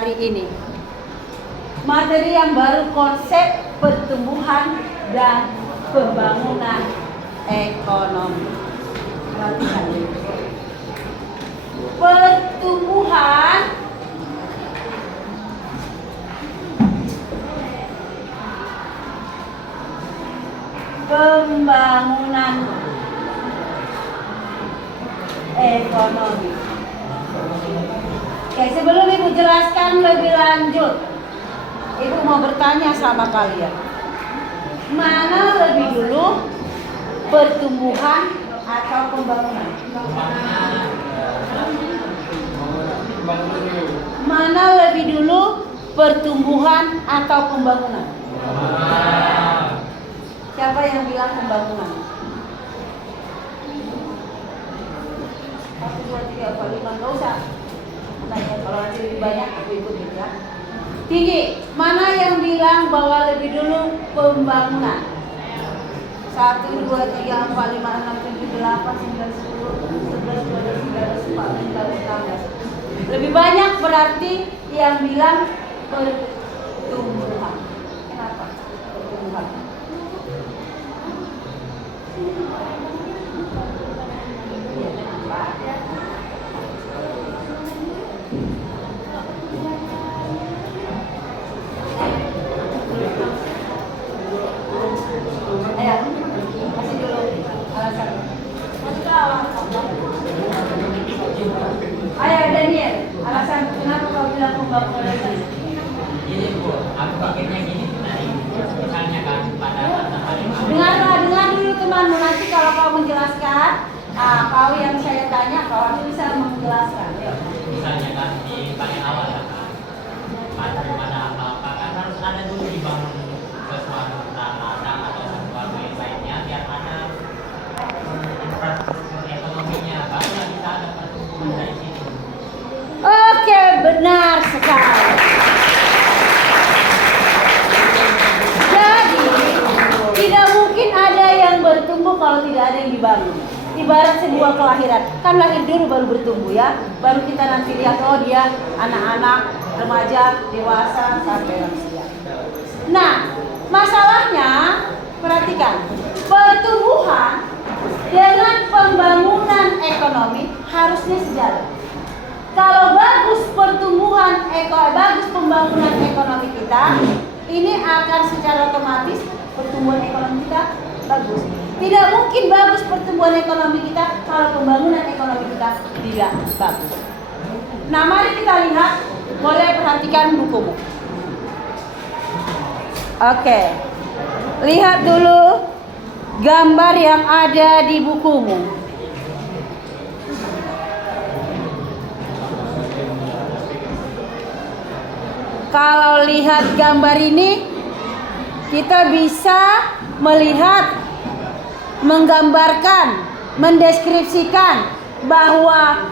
hari ini. Materi yang baru, konsep pertumbuhan dan pembangunan ekonomi. Perhatikan. Pertumbuhan pembangunan ekonomi. Oke, sebelum Ibu jelaskan lebih lanjut, Ibu mau bertanya sama kalian. Mana lebih dulu, pertumbuhan atau pembangunan? Mana lebih dulu, pertumbuhan atau pembangunan? Siapa yang bilang pembangunan? 1, 2, 3, 4, 5, nggak usah. Tanya, kalau nanti lebih banyak aku ikutin ya. Tinggi, mana yang bilang bahwa lebih dulu pembangunan? 1, 2, 3, 4, 5, 6, 7, 8, 9, 10, 11, 12, 13, 14, 15. Lebih banyak berarti yang bilang pertumbuhan. Kenapa? Pertumbuhan. Kasih dulu alasan. Ayo Daniel, alasan kenapa kau bilang pembangunan tadi? Gini Bu, aku pakainya gini tadi. Misalnya kan pada matahari. Dengar dulu temanmu, nanti kalau kau menjelaskan, kau yang saya tanya, kau bisa menjelaskan. Yuk. Misalnya kan di paling awal ya kan, pada apa-apa kan harus ada dulu dibangun sesuatu ladang atau sesuatu yang lainnya biar ada infrastruktur ekonominya, barulah bisa ada pertumbuhan dari situ. Oke, benar sekali. Jadi, tidak mungkin ada yang bertumbuh kalau tidak ada yang dibangun. Ibarat sebuah kelahiran, kan lahir dulu baru bertumbuh ya. Baru kita nanti lihat, oh dia anak-anak, remaja, dewasa, sampai lansia. Nah, masalahnya, perhatikan, pertumbuhan dengan pembangunan ekonomi harusnya sejalan. Kalau bagus pertumbuhan bagus pembangunan ekonomi kita, ini akan secara otomatis pertumbuhan ekonomi kita bagus. Tidak mungkin bagus pertumbuhan ekonomi kita kalau pembangunan ekonomi kita tidak bagus. Nah, mari kita lihat, boleh perhatikan bukumu. Oke, lihat dulu gambar yang ada di bukumu. Kalau lihat gambar ini, kita bisa melihat, menggambarkan, mendeskripsikan bahwa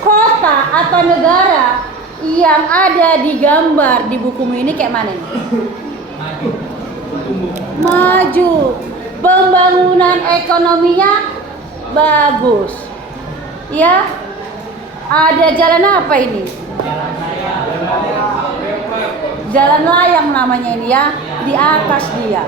kota atau negara yang ada di gambar di bukumu ini kayak mana nih? Maju. Pembangunan ekonominya bagus. Ya. Ada jalan apa ini? Jalan layang namanya ini ya, di atas dia.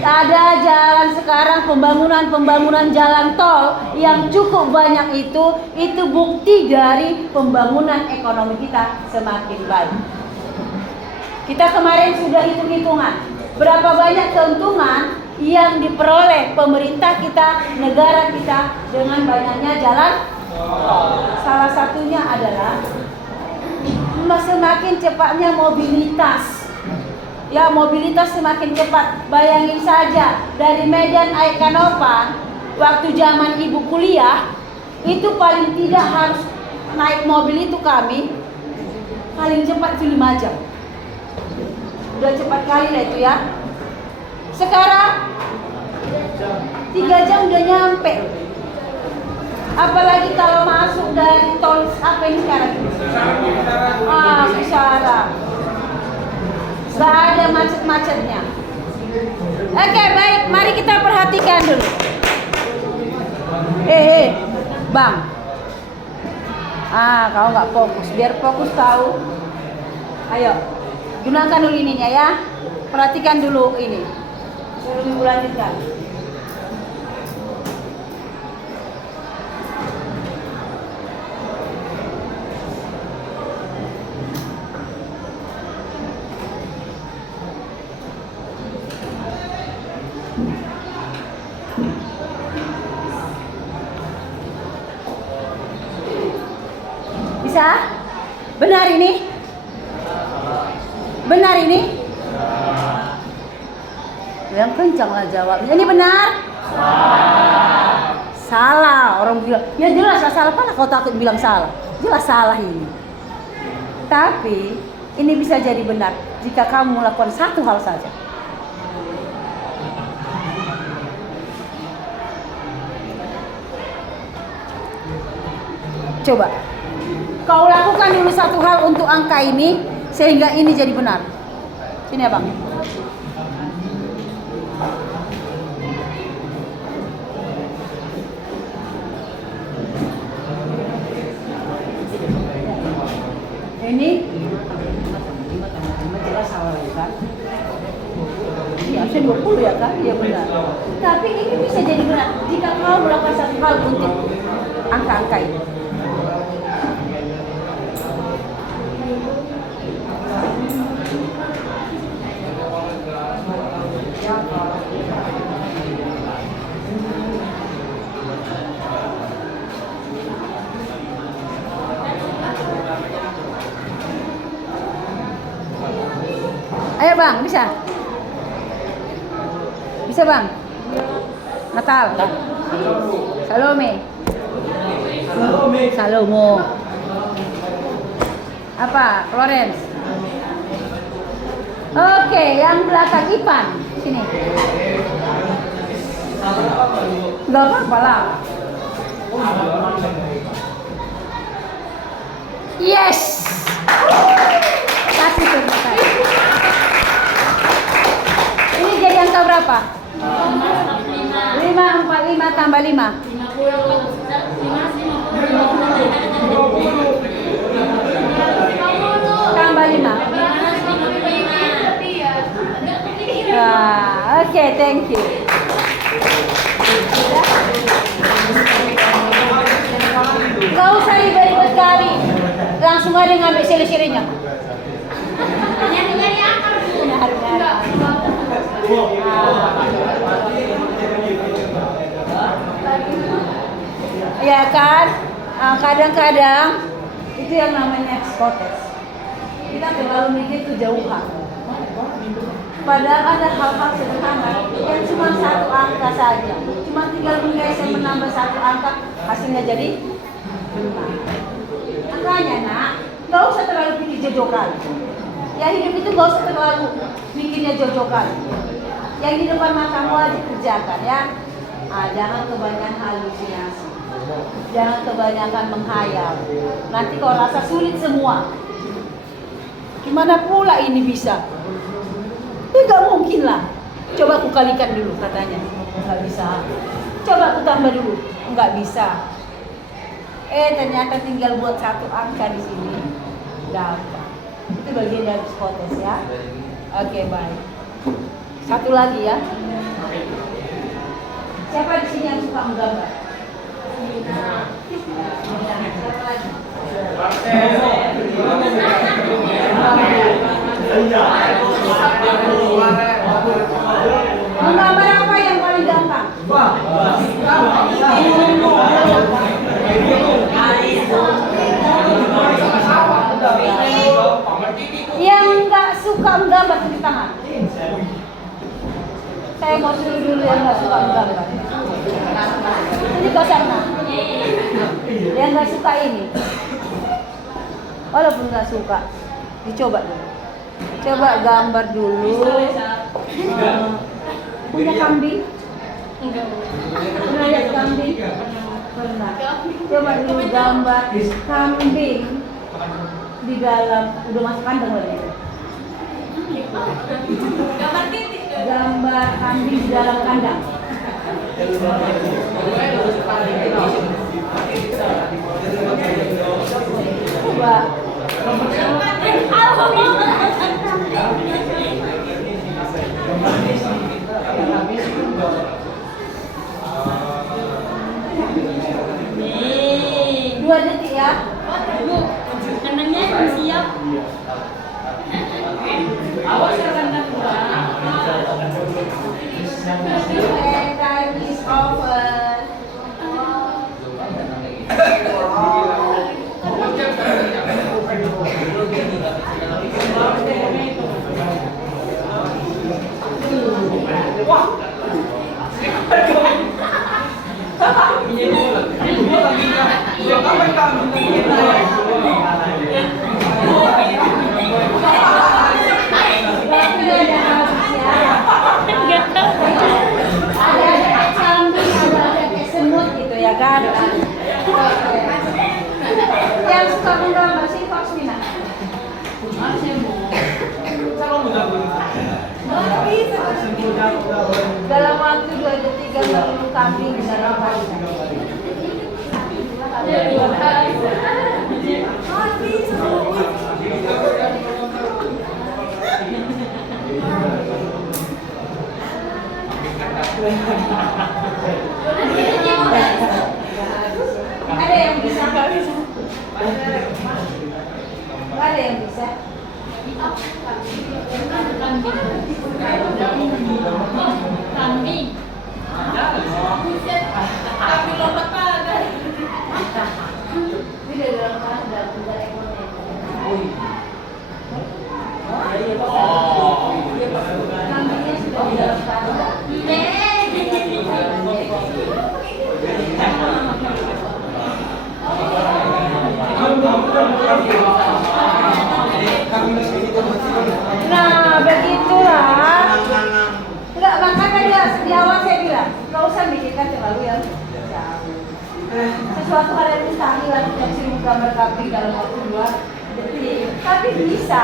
Ada jalan sekarang, pembangunan jalan tol yang cukup banyak itu bukti dari pembangunan ekonomi kita semakin baik. Kita kemarin sudah hitung-hitungan berapa banyak keuntungan yang diperoleh pemerintah kita, negara kita dengan banyaknya jalan tol. Salah satunya adalah semakin cepatnya mobilitas. Ya, mobilitas semakin cepat. Bayangin saja, dari Medan Aikanopan waktu zaman ibu kuliah itu paling tidak harus naik mobil itu kami paling cepat itu 5 jam. Udah cepat kali lah itu ya. Sekarang 3 jam udah nyampe. Apalagi kalau masuk dari tol apa ini sekarang? Cikarang. Gak ada macet-macetnya. Oke, baik, mari kita perhatikan dulu. Bang. Kau nggak fokus. Biar fokus kau. Ayo, gunakan dulu ininya ya. Perhatikan dulu ini. Sebelum ibu lanjutkan. Bisa? Benar ini? Benar ini? Yang kencanglah jawabnya. Ini benar? Salah. Orang bilang, ya jelas salah. Mana kau takut bilang salah? Jelas salah ini. Tapi ini bisa jadi benar jika kamu melakukan satu hal saja. Coba. Kau lakukan dulu satu hal untuk angka ini sehingga ini jadi benar. Sini ya, Bang. Ini jelas salah kan? Iya, saya 20 ya kan? Iya benar. Tapi ini bisa jadi benar jika kau melakukan satu hal untuk angka-angka ini. Ayo Bang, bisa? Bisa Bang? Natal. Salome. Salomo. Apa? Florence. Oke, yang belakang Ipan. Sini. Gak apa-apa lah. Yes. Kasih tepuk tangan. Ini jadi angka berapa? 545 tambah 5. Tambah 5. Oke, thank you. Gak usah ribet-ribet kali. Langsung aja ngambil siri-sirinya. Nyari-nyari akar dulu. Ya kan? Kadang-kadang itu yang namanya psikotes. Kita terlalu mikir kejauhan. Padahal ada hal-hal sederhana yang cuma satu angka saja. Cuma tinggal menggeser menambah satu angka, hasilnya jadi benar. Makanya nak, gak usah terlalu pikir jojokan. Ya hidup itu gak usah terlalu mikirnya jojokan. Yang di depan matamu aja kerjakan ya. Jangan kebanyakan halusinasi. Jangan kebanyakan menghayal. Nanti kau rasa sulit semua. Gimana pula ini bisa? Ya gak mungkin lah. Coba aku kalikan dulu katanya. Gak bisa. Coba aku tambah dulu. Nggak bisa. Ternyata tinggal buat satu angka di sini. Dapat. Itu bagian dari psikotes ya. Oke, baik. Satu lagi ya. Siapa di sini yang suka menggambar? Siapa lagi? Menggambar apa yang paling gampang? Yang nggak suka menggambar di tangan. Saya mau suruh dulu yang nggak suka menggambar. Ini kau sana. Yang nggak suka ini. Walaupun nggak suka, dicoba dulu. Coba gambar dulu. Punya kambing? Enggak. Pernah lihat kambing? Pernah. Coba dulu gambar kambing di dalam, udah masuk kandang lagi. Gambar titik. Gambar kambing di dalam kandang. Coba. Nih, 2 detik ya. Bu, kanannya siap. Awas ya kanan gua. And time is over. Enggak tahu. Ada kambing, ada kayak semut gitu ya kan. Yang suka menggambar sih Faksmina. Dalam waktu 2 detik gambar dulu kambing bisa kembali. Ada yang bisa? Ada yang bisa? Kambing. Tapi lompat pada. Ini dalam keadaan dalam ekonomi. Kambingnya sudah di dalam keadaan. Nah, begitulah. Enggak, makanya di awal saya bilang, nggak usah mikirkan terlalu yang sesuatu hal yang mustahil lah tidak sibuk gambar kambing dalam waktu 2 detik. Tapi bisa.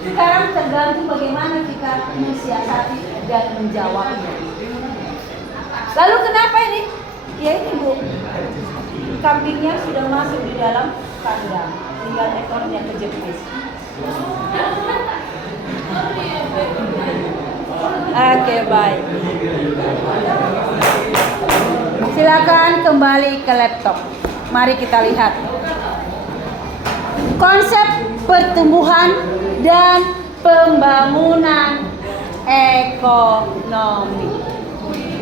Sekarang tergantung bagaimana kita mensiasati dan menjawabnya. Lalu kenapa ini? Ya ini Bu, kambingnya sudah masuk di dalam kandang, tinggal ekornya kejepit. Oke, baik. Silakan kembali ke laptop. Mari kita lihat konsep pertumbuhan dan pembangunan ekonomi.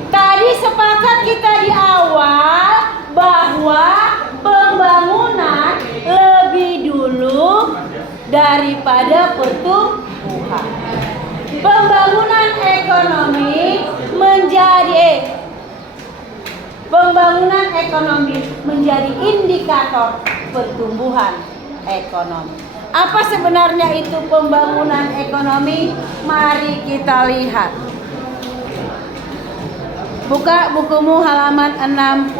Tadi sepakat kita di awal bahwa pembangunan lebih dulu daripada pertumbuhan. Pembangunan ekonomi menjadi indikator pertumbuhan ekonomi. Apa sebenarnya itu pembangunan ekonomi? Mari kita lihat. Buka bukumu halaman 69.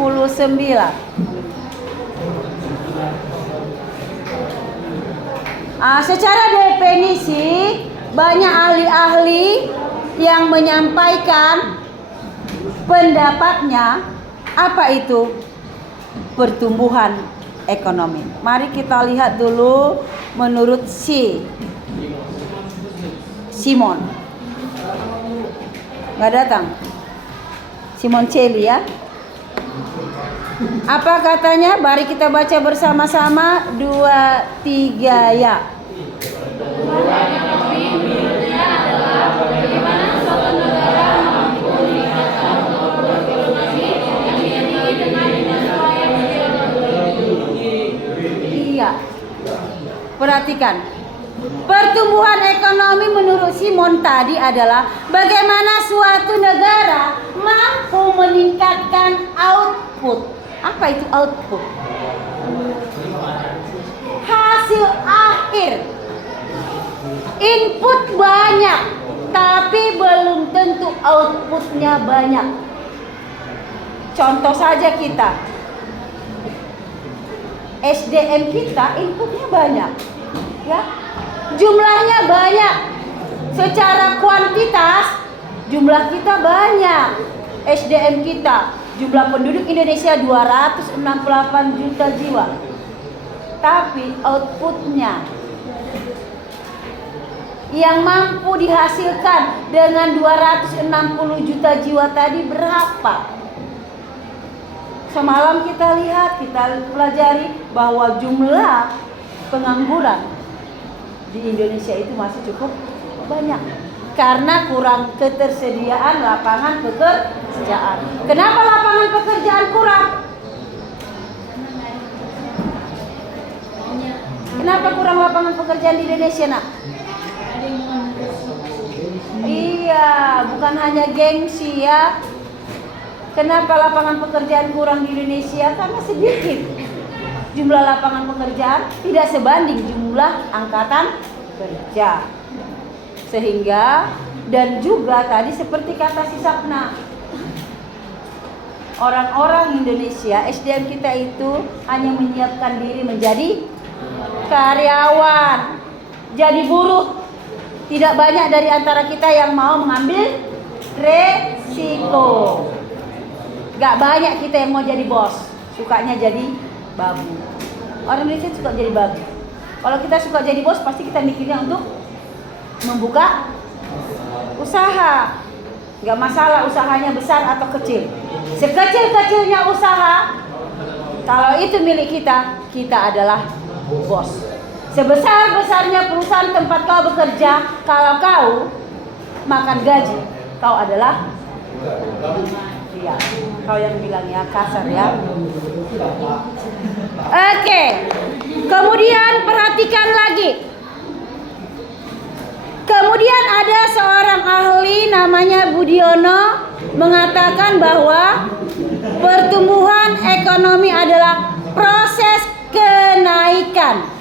Secara definisi banyak ahli-ahli yang menyampaikan pendapatnya apa itu pertumbuhan ekonomi. Mari kita lihat dulu menurut Simon. Nggak datang. Simon Celi ya. Apa katanya? Mari kita baca bersama-sama. 2, 3 ya. Iya. Perhatikan. Pertumbuhan ekonomi menurut Simon tadi adalah bagaimana suatu negara mampu meningkatkan output. Apa itu output? Hasil akhir. Input banyak, tapi belum tentu outputnya banyak. Contoh saja kita. SDM kita inputnya banyak. Ya. Jumlahnya banyak. Secara kuantitas jumlah kita banyak. SDM kita, jumlah penduduk Indonesia 268 juta jiwa. tapi outputnya yang mampu dihasilkan dengan 260 juta jiwa tadi berapa? Semalam kita lihat, kita pelajari bahwa jumlah pengangguran di Indonesia itu masih cukup banyak karena kurang ketersediaan lapangan pekerjaan. Kenapa lapangan pekerjaan kurang? Kenapa kurang lapangan pekerjaan di Indonesia, nak? Iya, bukan hanya gengsi ya. Kenapa lapangan pekerjaan kurang di Indonesia? Karena sedikit jumlah lapangan pekerjaan, tidak sebanding jumlah angkatan kerja. Sehingga dan juga tadi seperti kata si Sapna, orang-orang Indonesia, SDM kita itu hanya menyiapkan diri menjadi karyawan, jadi buruh. Tidak banyak dari antara kita yang mau mengambil resiko. Gak banyak kita yang mau jadi bos, sukanya jadi babu. Orang Indonesia suka jadi babu. Kalau kita suka jadi bos, pasti kita mikirnya untuk membuka usaha. Gak masalah usahanya besar atau kecil. Sekecil-kecilnya usaha, kalau itu milik kita, kita adalah bos. Sebesar-besarnya perusahaan tempat kau bekerja, kalau kau makan gaji, kau adalah dia. Kau yang bilang ya, kasar ya. Oke. Kemudian perhatikan lagi. Kemudian ada seorang ahli namanya Budiono mengatakan bahwa pertumbuhan ekonomi adalah proses kenaikan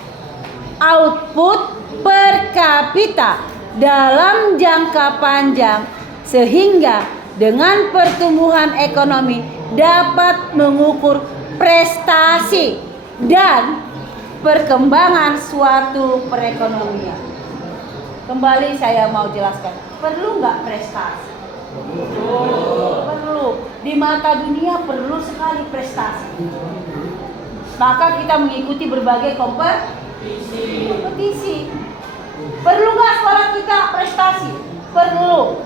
output per kapita dalam jangka panjang, sehingga dengan pertumbuhan ekonomi dapat mengukur prestasi dan perkembangan suatu perekonomian. Kembali saya mau jelaskan, perlu nggak prestasi? Perlu. Di mata dunia perlu sekali prestasi. Maka kita mengikuti berbagai kompetisi. Perlu nggak sekolah kita prestasi? Perlu.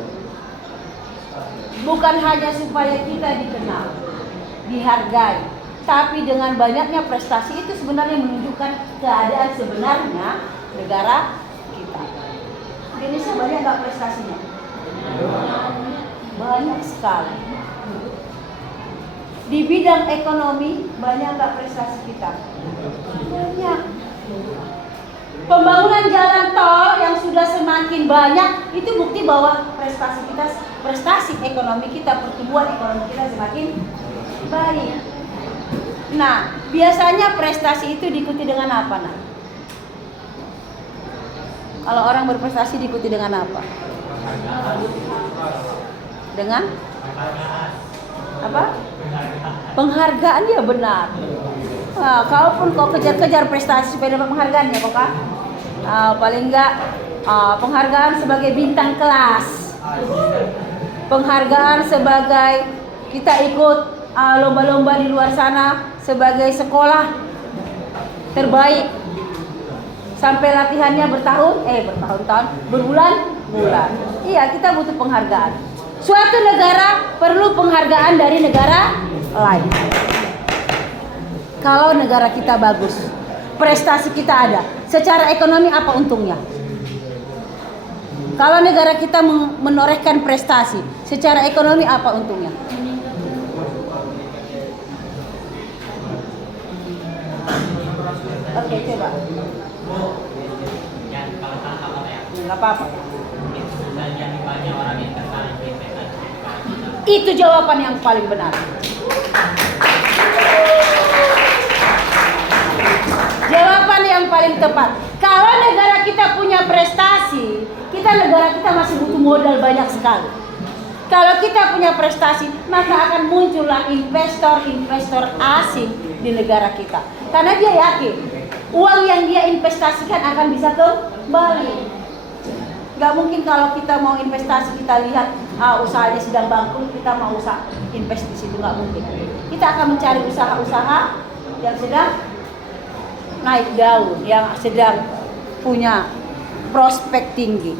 Bukan hanya supaya kita dikenal, dihargai, tapi dengan banyaknya prestasi itu sebenarnya menunjukkan keadaan sebenarnya negara kita. Indonesia banyak nggak prestasinya? Banyak sekali. Di bidang ekonomi banyak nggak prestasi kita? Banyak. Pembangunan jalan tol yang sudah semakin banyak itu bukti bahwa prestasi ekonomi kita, pertumbuhan ekonomi kita semakin baik. Nah, biasanya prestasi itu diikuti dengan apa, nak? Kalau orang berprestasi diikuti dengan apa? Dengan apa? Penghargaan, ya benar. Nah, kalaupun kau kejar-kejar prestasi supaya dapat penghargaan ya kok, paling enggak penghargaan sebagai bintang kelas, penghargaan sebagai kita ikut lomba-lomba di luar sana sebagai sekolah terbaik, sampai latihannya bertahun-tahun, berbulan-bulan. Iya, kita butuh penghargaan. Suatu negara perlu penghargaan dari negara lain. Kalau negara kita bagus, prestasi kita ada, secara ekonomi apa untungnya? Kalau negara kita menorehkan prestasi, secara ekonomi apa untungnya? Oke, coba. Ya, kalau salah apa ya? Nggak apa-apa. Jadi banyak orang yang tertarik di investasi. Itu jawaban yang paling benar. Jawaban yang paling tepat. Kalau negara kita punya prestasi, negara kita masih butuh modal banyak sekali. Kalau kita punya prestasi, maka akan muncullah investor-investor asing di negara kita. Karena dia yakin uang yang dia investasikan akan bisa kembali. Gak mungkin kalau kita mau investasi, kita lihat usahanya sedang bangkrut, kita mau usaha invest di situ, gak mungkin. Kita akan mencari usaha-usaha yang sedang naik daun, yang sedang punya prospek tinggi.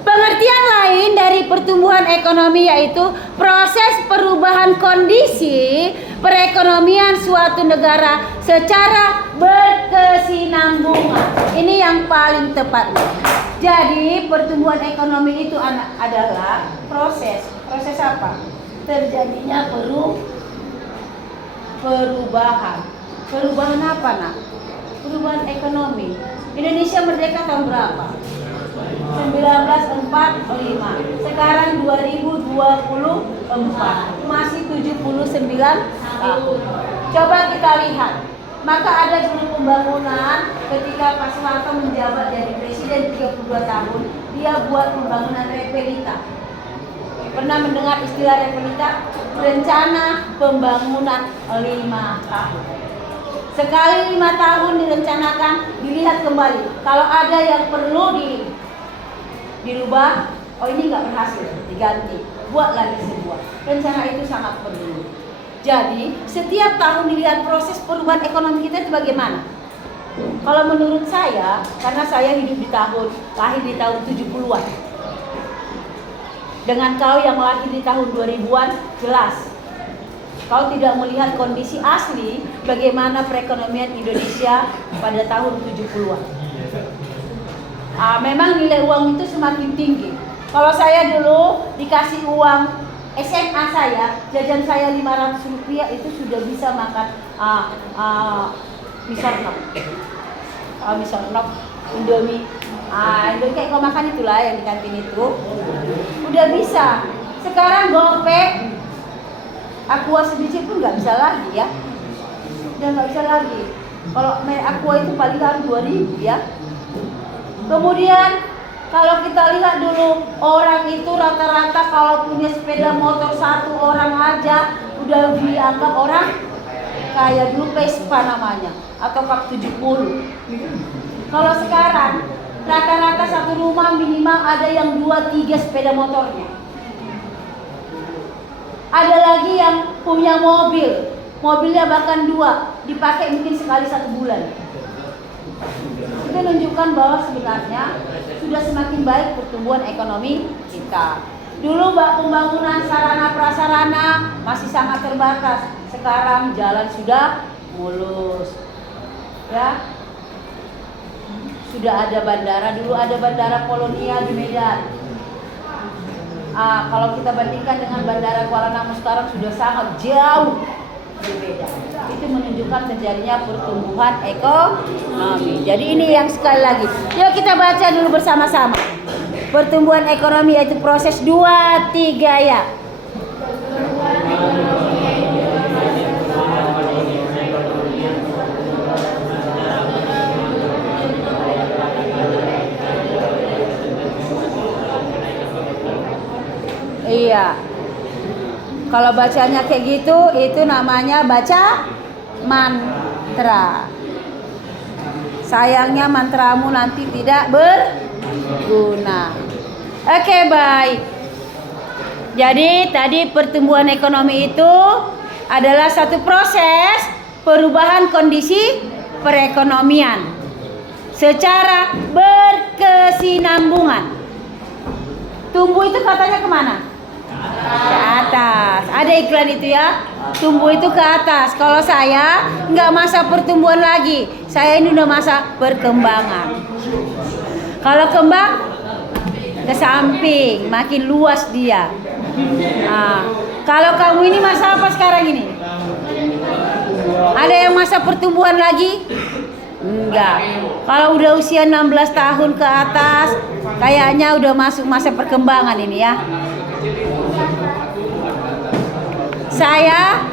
Pengertian lain dari pertumbuhan ekonomi yaitu proses perubahan kondisi perekonomian suatu negara secara berkesinambungan. Ini yang paling tepat. Jadi pertumbuhan ekonomi itu adalah proses apa? Terjadinya perubahan. Perubahan apa, Nak? Perubahan ekonomi. Indonesia merdeka tahun berapa? 1945. Sekarang 2024. Masih 79 tahun. Coba kita lihat. Maka ada dulu pembangunan ketika Pak Soeharto menjabat jadi presiden 32 tahun, dia buat pembangunan repelita. Pernah mendengar istilah repelita? Rencana pembangunan 5 tahun. Sekali 5 tahun direncanakan, dilihat kembali. Kalau ada yang perlu dirubah, oh ini nggak berhasil, diganti, buat lagi sebuah. Rencana itu sangat perlu. Jadi setiap tahun dilihat proses perubahan ekonomi kita itu bagaimana. Kalau menurut saya, karena saya hidup lahir di tahun 70-an. Dengan kau yang lahir di tahun 2000-an, jelas. Kau tidak melihat kondisi asli bagaimana perekonomian Indonesia pada tahun 70-an. Memang nilai uang itu semakin tinggi. Kalau saya dulu dikasih uang SMA saya, jajan saya 500 rupiah itu sudah bisa makan misal Indomie. Indomie kayak kau makan itulah yang di kantin itu. Udah bisa. Sekarang GoPay, Aqua sedikit pun nggak bisa lagi ya. Udah nggak bisa lagi. Kalau merek Aqua itu paling kan 2.000 ya. Kemudian kalau kita lihat dulu, orang itu rata-rata kalau punya sepeda motor satu orang aja udah dianggap orang kaya. Dulu Vespa namanya atau Kap 70. Kalau sekarang rata-rata satu rumah minimal ada yang 2-3 sepeda motornya. Ada lagi yang punya mobilnya bahkan 2, dipakai mungkin sekali 1 bulan. Itu menunjukkan bahwa sebenarnya sudah semakin baik pertumbuhan ekonomi kita. Dulu pembangunan sarana prasarana masih sangat terbatas. Sekarang jalan sudah mulus. Ya. Sudah ada bandara, dulu ada bandara Kolonia di Medan. Kalau kita bandingkan dengan bandara Kuala Namu sekarang sudah sangat jauh berbeda. Itu menunjukkan terjadinya pertumbuhan ekonomi. Jadi ini yang sekali lagi. Yuk kita baca dulu bersama-sama. Pertumbuhan ekonomi yaitu proses 2-3 ya. Iya. Kalau bacanya kayak gitu, itu namanya baca mantra. Sayangnya mantramu nanti tidak berguna. Oke, baik. Jadi tadi pertumbuhan ekonomi itu adalah satu proses perubahan kondisi perekonomian secara berkesinambungan. Tumbuh itu katanya kemana? Ke atas. Ada iklan itu ya. Tumbuh itu ke atas. Kalau saya nggak masa pertumbuhan lagi. Saya ini udah masa perkembangan. Kalau kembang ke samping, makin luas dia. Kalau kamu ini masa apa sekarang ini? Ada yang masa pertumbuhan lagi? Enggak. Kalau udah usia 16 tahun ke atas, kayaknya udah masuk masa perkembangan ini ya. Saya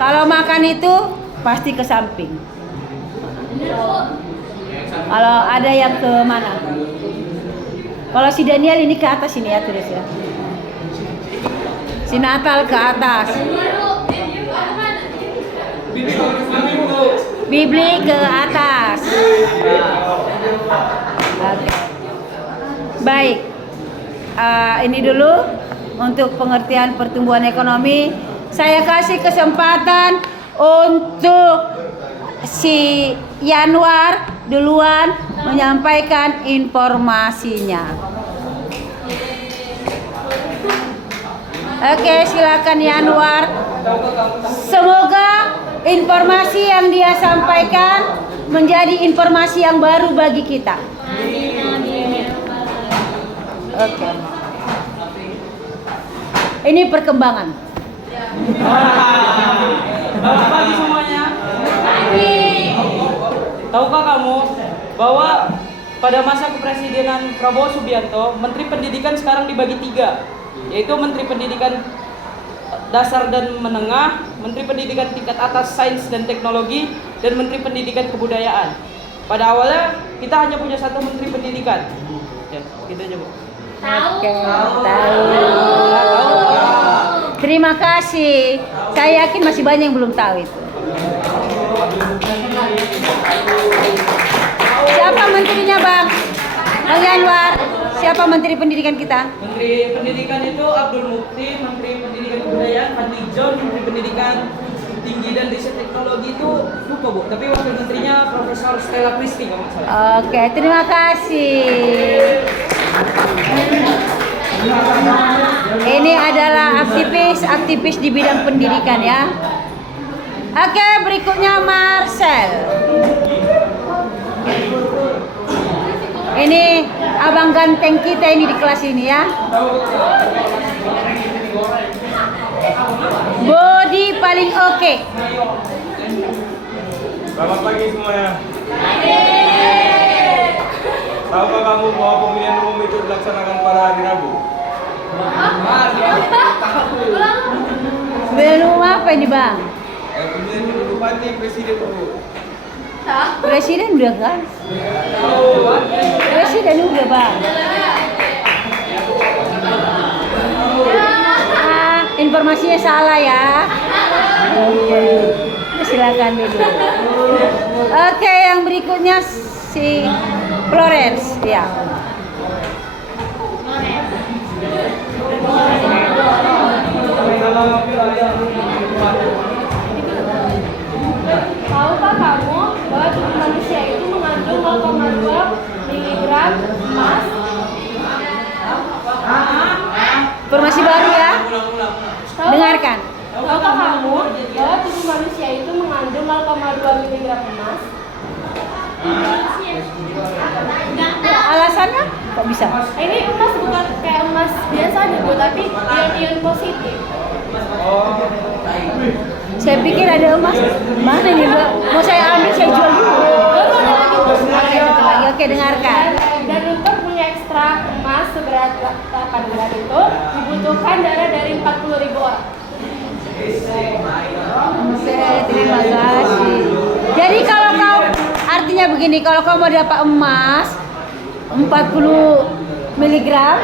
kalau makan itu pasti ke samping. Kalau ada yang ke mana? Kalau si Daniel ini ke atas ini ya terus ya. Si Natal ke atas. Bibli ke atas. Okay. Baik. Ini dulu untuk pengertian pertumbuhan ekonomi. Saya kasih kesempatan untuk si Yanwar duluan menyampaikan informasinya. Oke, silakan Yanwar. Semoga informasi yang dia sampaikan menjadi informasi yang baru bagi kita. Oke. Ini perkembangan. Selamat pagi semuanya. Tahukah kamu bahwa pada masa kepresidenan Prabowo Subianto, Menteri Pendidikan sekarang dibagi 3, yaitu Menteri Pendidikan Dasar dan Menengah, Menteri Pendidikan Tingkat Atas Sains dan Teknologi, dan Menteri Pendidikan Kebudayaan. Pada awalnya kita hanya punya 1 Menteri Pendidikan. Ya, gitu aja, Bu. Oke, tahu. Terima kasih. Saya yakin masih banyak yang belum tahu itu. Siapa menterinya, Bang? Bang Yanwar. Siapa menteri pendidikan kita? Menteri Pendidikan itu Abdul Mukti, Menteri Pendidikan Kebudayaan Fadli John, Menteri Pendidikan Tinggi dan Riset Teknologi itu lupa, Bu, tapi wakil menterinya Profesor Stella Christie kalau nggak salah. Oke, terima kasih. Ini adalah aktivis di bidang pendidikan ya. Oke, berikutnya Marcel. Ini abang ganteng kita ini di kelas ini ya. Body paling oke. Selamat pagi semuanya. Tahukah kamu bahwa pemilihan umum itu dilaksanakan pada hari Rabu? Belum apa ini, Bang? Pemilihan bupati, presiden dulu. Presiden udah kan? Presiden udah, Bang. Informasinya salah ya. Oke. Silakan dulu. Oke, yang berikutnya si Florence ya. Tahukah kamu bahwa tubuh manusia itu mengandung 0,2 miligram emas? Informasi baru ya. Dengarkan. Tahukah kamu bahwa tubuh manusia itu mengandung 0,2 miligram emas? Alasannya kok bisa? Ini emas bukan kayak emas biasa aja, Bu, tapi ion-ion positif. Saya pikir ada emas. Mana nih, Mbak? Mau saya ambil, saya jual dulu. Baru ada lagi, Bu. Oke, satu lagi. Oke, dengarkan. Dan untuk punya ekstrak emas seberat 8 gram itu dibutuhkan darah dari 40.000 orang. Oke, terima kasih. Jadi kalau kau artinya begini, kalau kau mau dapat emas 40 miligram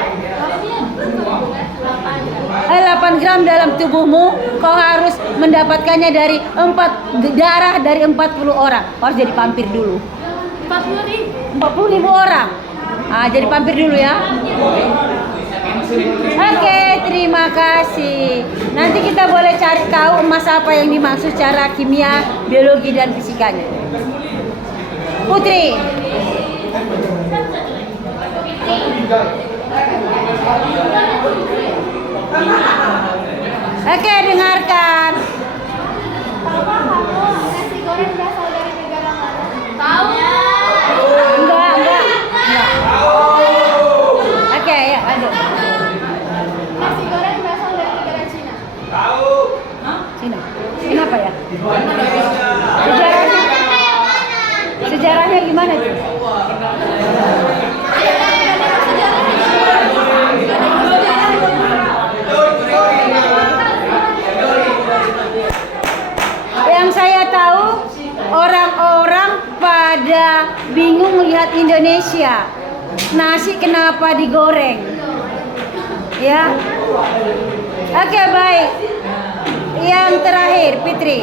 8 gram dalam tubuhmu, kau harus mendapatkannya dari darah dari 40 orang. Kau harus jadi pampir dulu. 40.000 orang. Jadi pampir dulu ya. Oke, terima kasih. Nanti kita boleh cari tahu emas apa yang dimaksud secara kimia, biologi dan fisikanya. Putri. Oke, dengarkan. Tahukah kamu nasi goreng berasal dari negara mana? Tahu. Enggak. Oke, ya, aduh. Nasi goreng berasal dari negara Cina. Cina. Kenapa ya? Sejarahnya gimana tuh? Yang saya tahu orang-orang pada bingung melihat Indonesia. Nasi kenapa digoreng? Ya. Oke, baik. Yang terakhir, Fitri.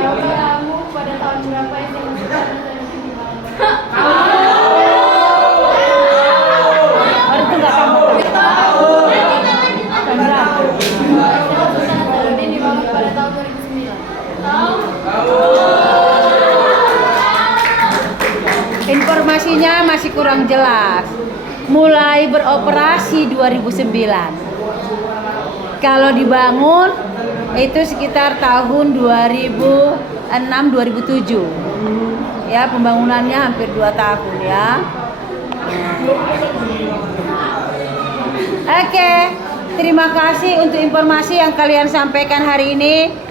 Tahukah kamu pada tahun berapa SMC Soekarno informasinya masih kurang jelas. Mulai beroperasi 2009. Kalau dibangun itu sekitar tahun 2006-2007. Ya, pembangunannya hampir 2 tahun ya. Oke, terima kasih untuk informasi yang kalian sampaikan hari ini.